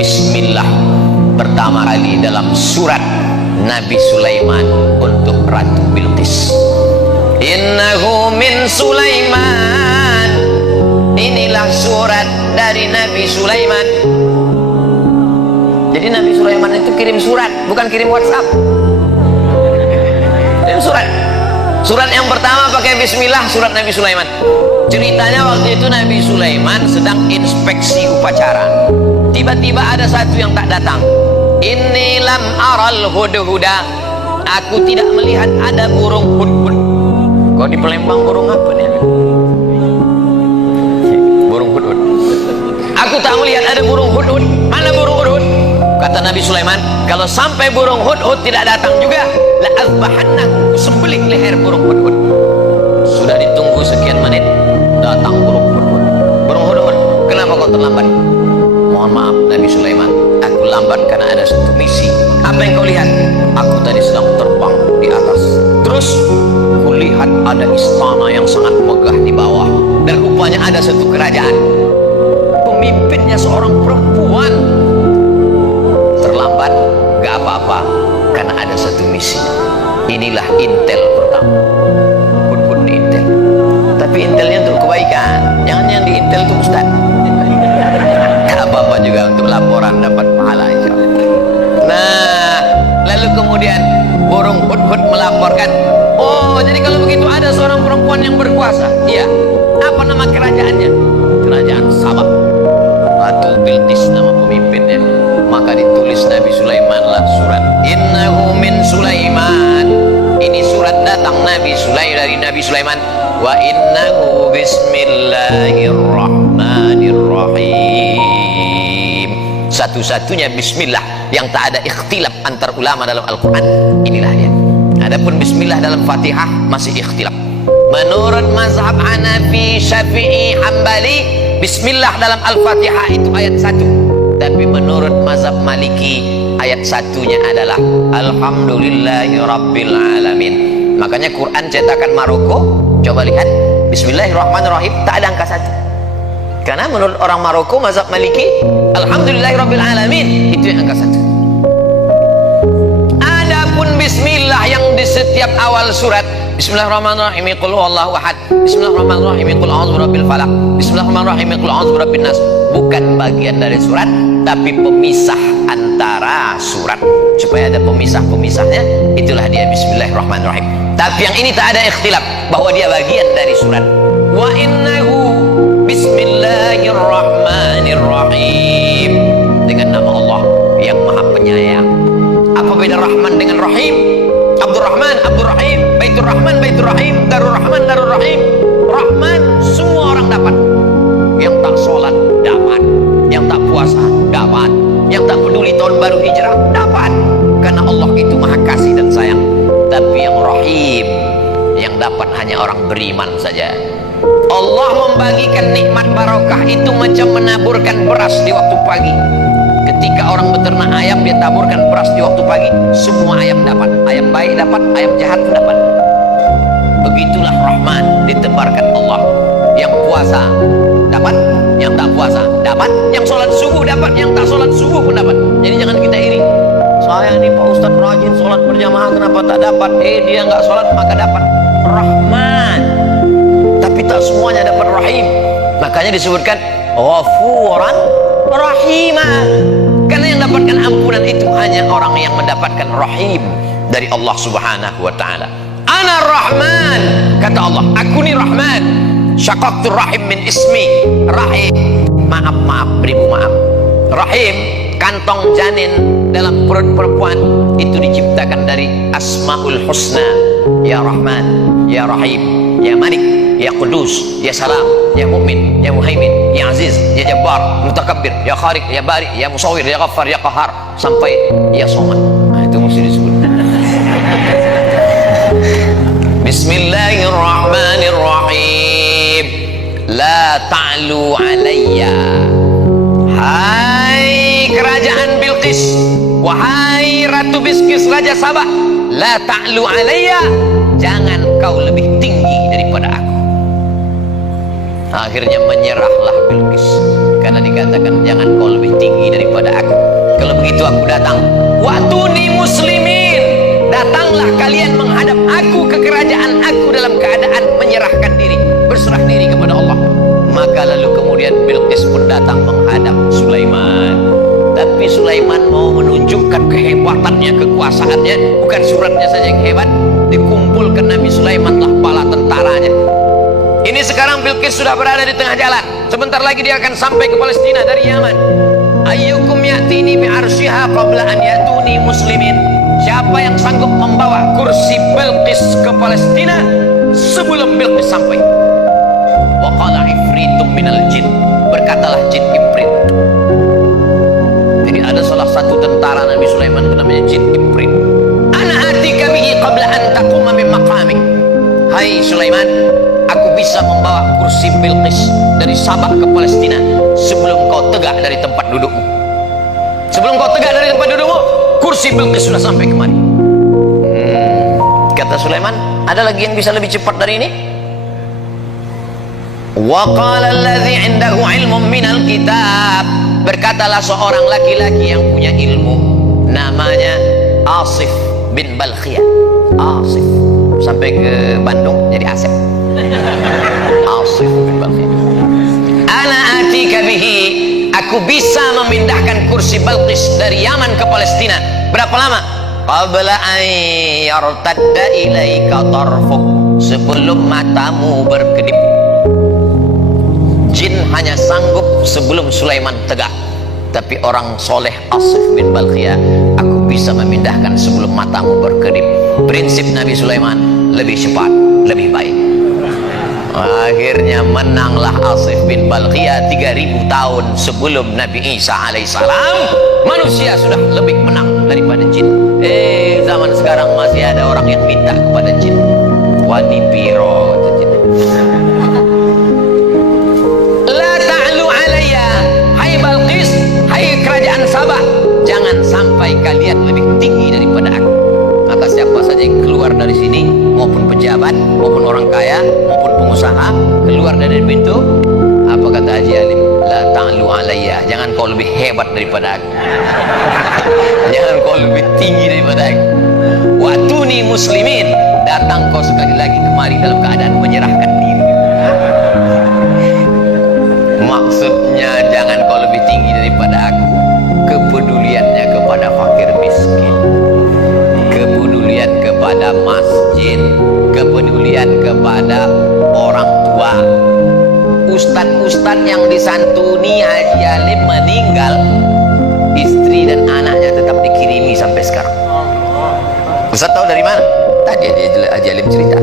Bismillah pertama kali dalam surat Nabi Sulaiman untuk Ratu Bilqis. Innahu min Sulaiman, inilah surat dari Nabi Sulaiman. Jadi Nabi Sulaiman itu kirim surat, bukan kirim WhatsApp. Kirim surat. Surat yang pertama pakai bismillah, surat Nabi Sulaiman. Ceritanya waktu itu Nabi Sulaiman sedang inspeksi upacara. Tiba-tiba ada satu yang tak datang. Inni lam aral hudhuda, aku tidak melihat ada burung hudhud. Kau di Palembang burung apa nih? Burung hudhud. Aku tak melihat ada burung hudhud. Mana burung hudhud? Kata Nabi Sulaiman, kalau sampai burung hudhud tidak datang juga, la azbahannahu, sembelih leher burung hudhud. Sudah ditunggu sekian menit, datang burung hudhud. Burung hudhud, kenapa kau terlambat? Mohon maaf Nabi Sulaiman, aku lambat karena ada satu misi. Apa yang kau lihat? Aku tadi sedang terbang di atas. Terus kulihat ada istana yang sangat megah di bawah, dan rupanya ada satu kerajaan. Pemimpinnya seorang perempuan. Terlambat, gak apa-apa, karena ada satu misi. Inilah intel pertama. Hudhud di intel. Tapi intelnya untuk kebaikan, jangan yang di intel itu Ustaz. Gak apa-apa juga untuk laporan dapat pahala insyaallah. Nah, lalu kemudian burung hudhud melaporkan, oh jadi kalau begitu ada seorang perempuan yang berkuasa. Iya. Apa nama kerajaannya? Kerajaan Sabah. Ratu Bilqis nama pemimpinnya. Maka ditulis Nabi Sulaiman lah surat Innahu min Sulaiman. Ini surat datang Nabi Sulaiman dari Nabi Sulaiman. Wa innahu bismillahirrahmanirrahim. Satu-satunya bismillah yang tak ada ikhtilaf antar ulama dalam Al-Quran, inilah dia. Adapun bismillah dalam Fatihah masih ikhtilaf. Menurut mazhab Hanafi, Syafi'i, Hambali, bismillah dalam Al-Fatihah itu ayat 1. Tapi menurut mazhab Maliki, ayat satunya adalah Alhamdulillahi Rabbil Alamin. Makanya Quran cetakan Maroko, coba lihat Bismillahirrahmanirrahim, tak ada angka 1. Karena menurut orang Maroko, mazhab Maliki, Alhamdulillahi Rabbil Alamin, itu yang angka 1. Adapun bismillah yang di setiap awal surat, Bismillahirrahmanirrahim, qul huwallahu ahad, Bismillahirrahmanirrahim, qul a'udzu birabbil falaq, Bismillahirrahmanirrahim, qul a'udzu birabbin nas, bukan bagian dari surat, tapi pemisah antara surat. Supaya ada pemisah-pemisahnya, itulah dia Bismillahirrahmanirrahim. Tapi yang ini tak ada ikhtilaf bahwa dia bagian dari surat. Wa innahu bismillahirrahmanirrahim, dengan nama Allah yang maha penyayang. Apa beda Rahman dengan Rahim? Abdurrahman, Abdurrahim, Baitur Rahman, Baitur Rahim, Darur Rahman, Darur Rahim. Rahman semua orang dapat. Yang tak sholat dapat, yang tak puasa dapat, yang tak peduli tahun baru hijrah dapat, karena Allah itu maha kasih dan sayang. Tapi yang Rahim, yang dapat hanya orang beriman saja. Allah membagikan nikmat barokah itu macam menaburkan beras di waktu pagi. Ketika orang beternak ayam, dia taburkan beras di waktu pagi, semua ayam dapat. Ayam baik dapat, ayam jahat dapat. Begitulah Rahman ditebarkan Allah. Yang puasa dapat, yang tak puasa dapat, yang sholat subuh dapat, yang tak sholat subuh pun dapat. Jadi jangan kita iri. Saya ini Pak Ustadz rajin sholat berjamaah, kenapa tak dapat? Dia nggak sholat maka dapat. Rahman. Tapi tak semuanya dapat Rahim. Makanya disebutkan Ghafuran Rahimah. Karena yang dapatkan ampunan itu hanya orang yang mendapatkan Rahim dari Allah Subhanahu wa Ta'ala. Ana Rahman, kata Allah, aku ni Rahman. Syaqaqtur rahim min ismi. Rahim, maaf, beribu maaf. Rahim, kantong janin dalam perut perempuan, itu diciptakan dari Asmaul Husna. Ya Rahman, Ya Rahim, Ya Malik, Ya Qudus, Ya Salam, Ya Mu'min, Ya Muhaimin, Ya Aziz, Ya Jabbar, Mutakabbir, Ya Khaliq, Ya Bari, Ya Musawwir, Ya Ghaffar, Ya Qahar, sampai Ya Somad. Nah, itu mesti disebut. Bismillahirrahmanirrahim. La ta'lu alayya. Hai kerajaan Bilqis, wahai Ratu Bilqis, Raja Sabah, la ta'lu alayya, jangan kau lebih tinggi daripada aku. Akhirnya menyerahlah Bilqis karena dikatakan jangan kau lebih tinggi daripada aku. begitu aku datang, watuni muslimin, datanglah kalian menghadap aku ke kerajaan aku dalam keadaan menyerahkan diri, berserah diri kepada Allah. Maka lalu kemudian Bilqis pun datang menghadap Sulaiman. Tapi Sulaiman mau menunjukkan kehebatannya, kekuasaannya, bukan suratnya saja yang hebat. Dikumpulkan Nabi Sulaiman lah bala tentaranya. Ini sekarang Bilqis sudah berada di tengah jalan. Sebentar lagi dia akan sampai ke Palestina dari Yaman. Ayyukum ya'tini bi'arsyiha qabla an ya'tuni muslimin. Siapa yang sanggup membawa kursi Bilqis ke Palestina sebelum Bilqis sampai? Wa qala ifritum minal jin, berkatalah jin Ifrit. Jadi ada salah satu tentara Nabi Sulaiman itu namanya jin Ifrit. Ana atika bihi qabla an taquma min maqamik. Hai Sulaiman, aku bisa membawa kursi Bilqis dari Sabah ke Palestina sebelum kau tegak dari tempat dudukmu. Sebelum kau tegak dari tempat dudukmu, kursi Bilqis sudah sampai kemari. Kata Sulaiman, ada lagi yang bisa lebih cepat dari ini? Wa qala alladhi 'indahu 'ilmun minal kitab, berkatalah seorang laki-laki yang punya ilmu, namanya Asif bin Balkhiyah. Asif sampai ke Bandung jadi Asep. Asif bin Balkhiyah. Ana atika bihi, aku bisa memindahkan kursi Bilqis dari Yaman ke Palestina. Berapa lama? Qabla an yartadda ilaika tarfuk, sebelum matamu berkedip. Jin hanya sanggup sebelum Sulaiman tegak, tapi orang soleh Asif bin Balkhiyah, aku bisa memindahkan sebelum matamu berkedip. Prinsip Nabi Sulaiman, lebih cepat, lebih baik. Akhirnya menanglah Asif bin Balkhiyah 3000 tahun sebelum Nabi Isa alaihissalam. Manusia sudah lebih menang daripada jin. Zaman sekarang masih ada orang yang minta kepada jin. Wani piro jin. La ta'lu alayya, hai Balqis, hai kerajaan Sabah, jangan sampai kalian lebih tinggi daripada aku. Maka siapa saja yang keluar dari sini, maupun pejabat, maupun orang kaya, maupun pengusaha, keluar dari pintu, apa kata Haji Alim? La ta'lu alayya, jangan kau lebih hebat daripada aku. Jangan kau lebih tinggi daripada aku. Watuni muslimin, datang kau sekali lagi kemari dalam keadaan menyerahkan diri. Maksudnya jangan kau lebih tinggi daripada aku, kepeduliannya kepada fakir miskin, kepedulian kepada masjid, kepedulian kepada orang tua. Ustadz-ustadz yang disantuni Haji Alim meninggal, istri dan anaknya tetap dikirimi sampai sekarang. Ustadz tahu dari mana? Tadi Haji Alim cerita.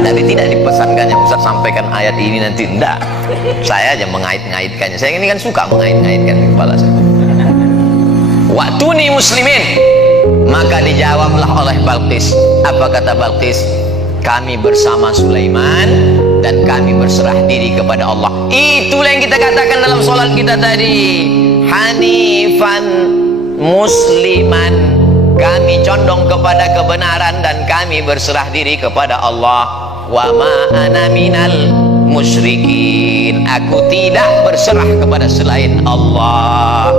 Tapi tidak dipesankannya Ustadz sampaikan ayat ini nanti, enggak. Saya aja mengait-ngaitkannya. Saya ini kan suka mengait-ngaitkan di kepala saya. Watuni muslimin, maka dijawablah oleh Balqis. Apa kata Balqis? Kami bersama Sulaiman dan kami berserah diri kepada Allah. Itulah yang kita katakan dalam sholat kita tadi. Hanifan musliman, kami condong kepada kebenaran dan kami berserah diri kepada Allah. Wa ma ana minal musyrikin, aku tidak berserah kepada selain Allah.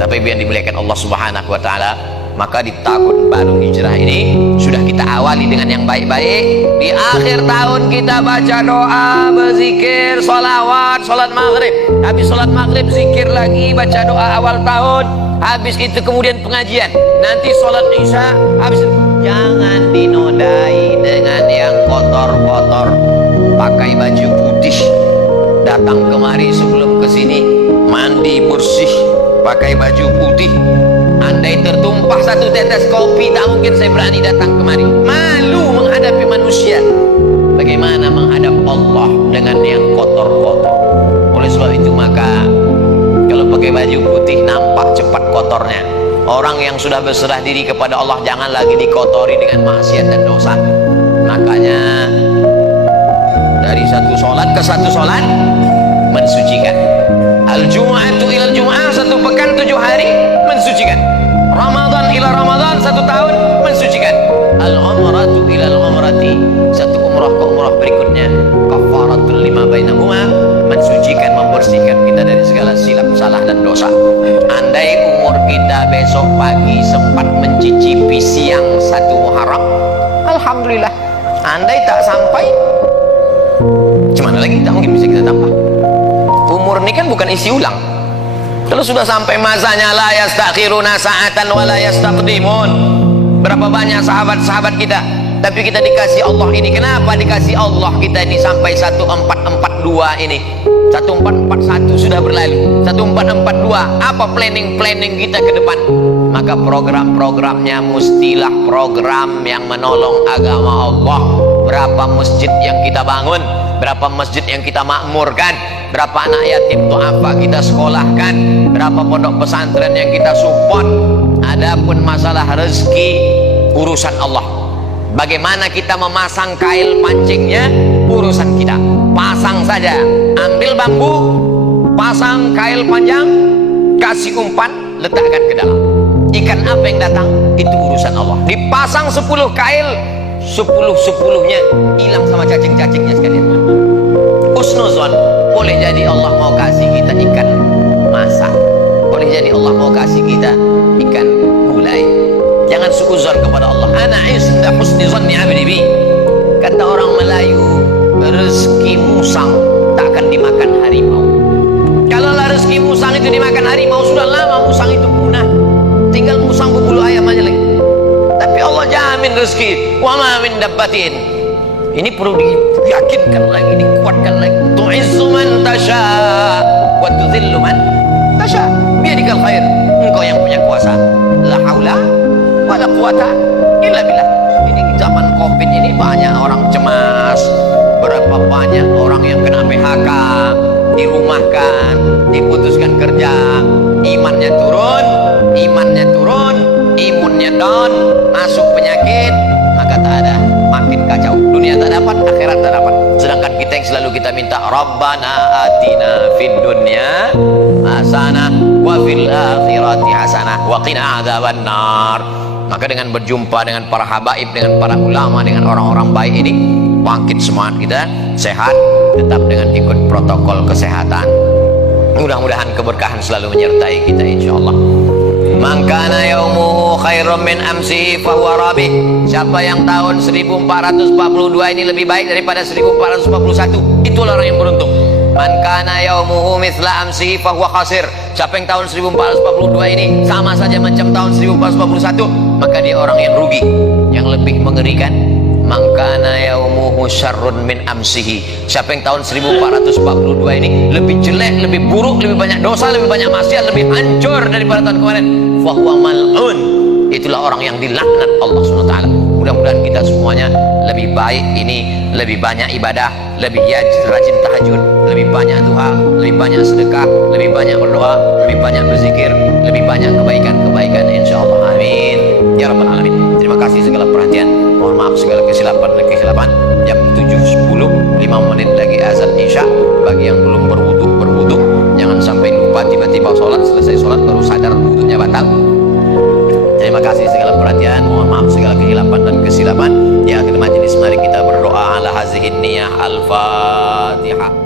Tapi biar dimuliakan Allah Subhanahu wa taala, maka di tahun baru hijrah ini sudah kita awali dengan yang baik-baik. Di akhir tahun kita baca doa, berzikir, sholawat, sholat maghrib. Habis sholat maghrib zikir lagi, baca doa awal tahun. Habis itu kemudian pengajian. Nanti sholat isya. Habis itu jangan dinodai dengan yang kotor-kotor. Pakai baju putih, datang kemari sebelum kesini mandi bersih, pakai baju putih. Andai tertumpah satu tetes kopi, tak mungkin saya berani datang kemari. Malu menghadapi manusia. Bagaimana menghadap Allah dengan yang kotor-kotor? Oleh sebab itu maka kalau pakai baju putih nampak cepat kotornya. Orang yang sudah berserah diri kepada Allah jangan lagi dikotori dengan maksiat dan dosa. Makanya dari satu sholat ke satu sholat mensucikan. Al-Jum'atu ilal Jum'ah, satu pekan 7 hari mensucikan. Ramadan ila Ramadan, 1 tahun mensucikan. Al-umratu ilal umrati, satu umrah ke umrah berikutnya. Kafaratul lima bainahuma, mensucikan, membersihkan kita dari segala silap, salah dan dosa. Andai umur kita kita besok pagi sempat mencicipi siang 1 Muharram, alhamdulillah. Andai tak sampai, gimana lagi, tak mungkin bisa kita tambah. Umur ini kan bukan isi ulang. Kalau sudah sampai masanya, la yastakhiruna sa'atan wa la yastaqdimun. Berapa banyak sahabat-sahabat kita, tapi kita dikasih Allah ini. Kenapa dikasih Allah kita ini sampai 1442 ini? 1441 sudah berlalu, 1442. Apa planning kita ke depan? Maka program-programnya mestilah program yang menolong agama Allah. Berapa masjid yang kita bangun, berapa masjid yang kita makmurkan, berapa anak yatim du'afa kita sekolahkan, berapa pondok pesantren yang kita support. Adapun masalah rezeki, urusan Allah. Bagaimana kita memasang kail pancingnya, urusan kita. Pasang saja, ambil bambu, pasang kail panjang, kasih umpan, letakkan ke dalam. Ikan apa yang datang, itu urusan Allah. Dipasang 10 kail, 10-10-nya hilang sama cacing-cacingnya sekalian. Husnuzon, boleh jadi Allah mau kasih kita ikan masak, boleh jadi Allah mau kasih kita ikan gulai. Jangan suuzon kepada Allah. Ana inda husni zanni abdi bi. Kata orang Melayu, rezeki musang tak akan dimakan harimau. Kalau rezeki musang itu dimakan harimau, sudah lama musang itu punah, tinggal musang berbulu ayam aja lagi. Tapi Allah jamin rezeki. Wa ma min dabbatin. Ini perlu diyakinkan lagi, dikuatkan lagi. Tu'izzu man tasha wa tudhillu man tasha. Biyadikal khair. Engkau yang punya kuasa. La haula wala quwata illa billah. Ini zaman Covid ini banyak orang cemas. Berapa banyak orang yang kena PHK, dirumahkan, diputuskan kerja, imannya turun, imunnya down, masuk penyakit, maka tak ada, makin kacau. Dunia tak dapat, akhirat tak dapat. Sedangkan kita yang selalu kita minta, Rabbana atina fid dunya hasanah wa fil akhirati hasanah wa qina adzabannar. Maka dengan berjumpa dengan para habaib, dengan para ulama, dengan orang-orang baik ini, bangkit semangat kita, sehat, tetap dengan ikut protokol kesehatan. Mudah-mudahan keberkahan selalu menyertai kita insyaallah. Man kana yaumuhu khairum min amsihi fahuwa rabih. Siapa yang tahun 1442 ini lebih baik daripada 1441, itulah orang yang beruntung. Man kana yaumuhu mithla amsihi fahuwa khasir. Siapa yang tahun 1442 ini sama saja macam tahun 1441, maka dia orang yang rugi. Yang lebih mengerikan, man kana yaumuhu syarrun min amsihi. Siapa yang tahun 1442 ini lebih jelek, lebih buruk, lebih banyak dosa, lebih banyak maksiat, lebih hancur daripada tahun kemarin, fahuwa mal'un. Itulah orang yang dilaknat Allah SWT. Mudah-mudahan kita semuanya lebih baik ini, lebih banyak ibadah, lebih rajin tahajud, lebih banyak duha, lebih banyak sedekah, lebih banyak berdoa, lebih banyak berzikir, lebih banyak kebaikan-kebaikan insyaallah. Amin ya rabbal alamin. Terima kasih segala perhatian. Mohon maaf segala kesilapan dan kesilapan. Jam 7.10, 5 menit lagi azan isya. Bagi yang belum berwudu, jangan sampai lupa tiba-tiba sholat, selesai sholat baru sadar wudunya batal. Terima kasih segala perhatian. Mohon maaf segala kehilapan dan kesilapan. Di akhir majelis mari kita berdoa ala hazihin niyah al-Fatihah.